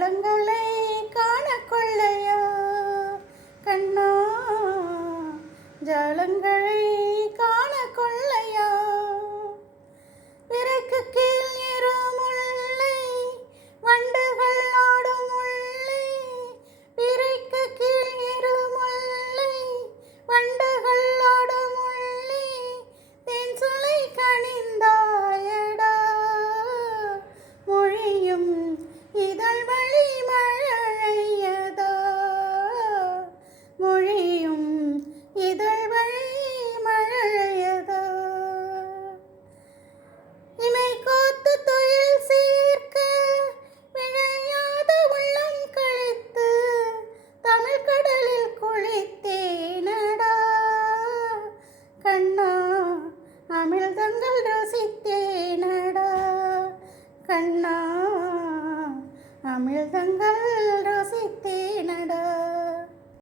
ஜாலங்களை காண கொள்ளையா கண்ணா, ஜாலங்களை காண கொள்ளையா. விரைக்கு கீழ் இருமுல்லை வண்டுகள் ஆடும் முல்லை, விரைக்கு கீழ் இருமுல்லை வண்டுகள் ஆடும் முல்லை, தேன் சுளை கனிந்தாயடா மொழியும் இதழ் வழி மழையதா, மொழியும் இதழ் வழி மழையதா. இமை கோத்து தொழில் சீர்க்க விழையாத உள்ளம் கழித்து தமிழ் கடலில் குளித்தேனடா கண்ணா, அமிழ்தங்கள் ருசித்தேனடா கண்ணா, அமிழ்தங்கள்